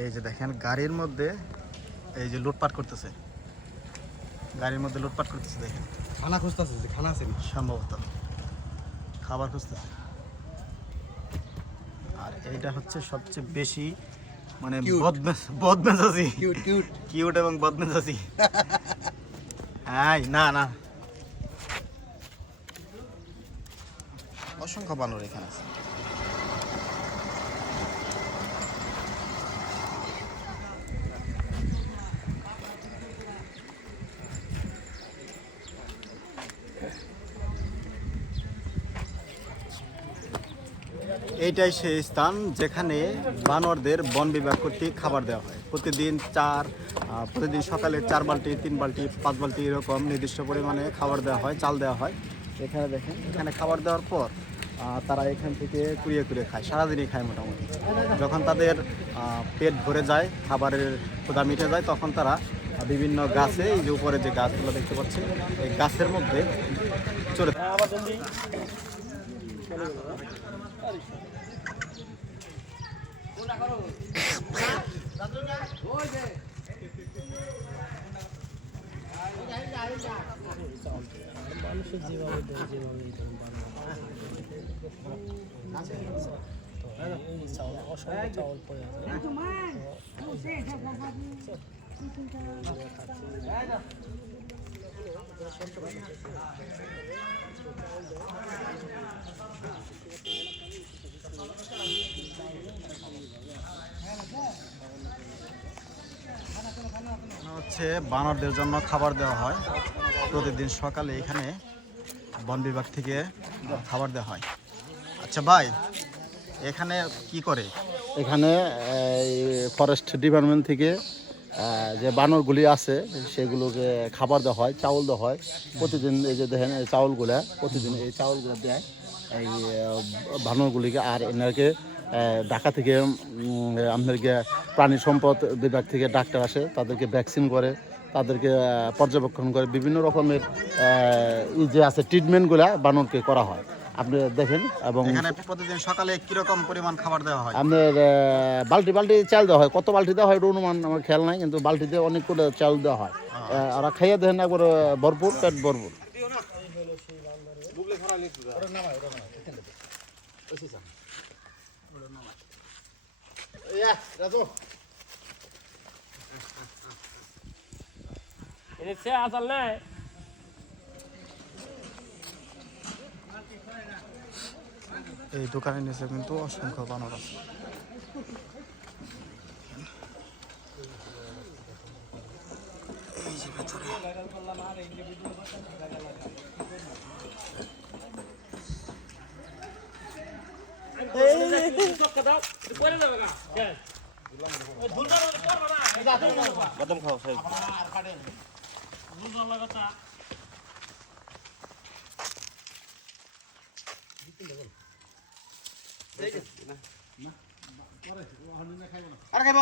এই যে দেখেন গাড়ির মধ্যে এই যে লুটপাট করতেছে, গাড়ির মধ্যে লুটপাট করতেছে। দেখেন খানা খুঁজতেছে, খানা আছে সম্ভবত খাবার খুঁজতেছে। আর এইটা হচ্ছে সবচেয়ে বেশি মানে বদমেজাজি, কিউট এবং বদমেজাজি। হ্যাঁ, না না, অসংখ্য বানর এখানে আছে। এইটাই সেই স্থান যেখানে বানরদের বন বিভাগ কর্তৃক খাবার দেওয়া হয়। প্রতিদিন সকালে 4 বালতি, 3 বালতি, 5 বালতি এরকম নির্দিষ্ট পরিমাণে খাবার দেওয়া হয়, চাল দেওয়া হয়। এখানে দেখেন, এখানে খাবার দেওয়ার পর তারা এখান থেকে কুড়িয়ে কুড়িয়ে খায়, সারাদিনই খায় মোটামুটি। যখন তাদের পেট ভরে যায়, খাবারের ক্ষুধা মিটে যায়, তখন তারা বিভিন্ন গাছে, এই যে উপরে যে গাছগুলো দেখতে পাচ্ছেন, এই গাছের মধ্যে চলে হচ্ছে বানরদের জন্য খাবার দেওয়া হয়। প্রতিদিন সকালে এখানে বন বিভাগ থেকে খাবার দেওয়া হয়। আচ্ছা ভাই, এখানে কি করে? এখানে ফরেস্ট ডিপার্টমেন্ট থেকে যে বানরগুলি আছে সেগুলোকে খাবার দেওয়া হয়, চাউল দেওয়া হয় প্রতিদিন। এই যে দেখেন এই চাউলগুলা, প্রতিদিন এই চাউলগুলো দেয় এই বানরগুলিকে। আর এনাকে ঢাকা থেকে আপনাদেরকে প্রাণী সম্পদ বিভাগ থেকে ডাক্তার আসে, তাদেরকে ভ্যাকসিন করে, তাদেরকে পর্যবেক্ষণ করে, বিভিন্ন রকমের যে আছে ট্রিটমেন্টগুলা বানরকে করা হয়। আপনি দেখেন। এবং এখানে প্রতিদিন সকালে কিরকম পরিমাণ খাবার দেওয়া হয়? আপনার বালতি বালতি চাল দেওয়া হয়। কত বালতি দেওয়া হয় এটা অনুমান আমার খেয়াল নাই, কিন্তু বালতিতে অনেক করে চাল দেওয়া হয়। ওরা খাইয়ে দেখেন একবার ভরপুর, পেট ভরপুর। এই দোকানের নিচে কিন্তু অসংখ্য বানর আছে। এই যে ভেতরে বাদাম খাও সাহেব। আর খাইব।